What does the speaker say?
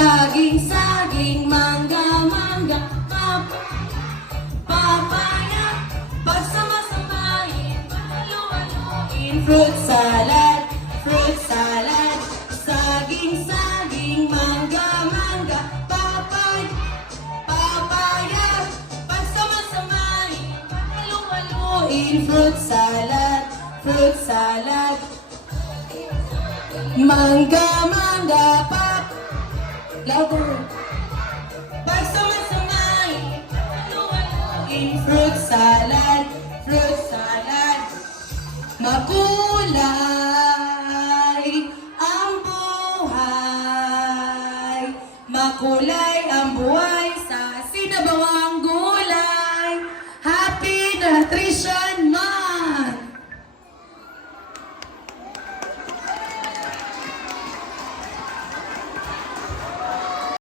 Saging, mangga, papaya, pagsama-samahin, halo-haloin. Fruit salad, saging, mangga, papaya, pagsama-samahin, halo-haloin. Fruit salad, mangga, louder. Pagsama-samahin, halo-haloin. Fruit salad, makulay ang buhay, makulay ang buhay sa Sinabawan.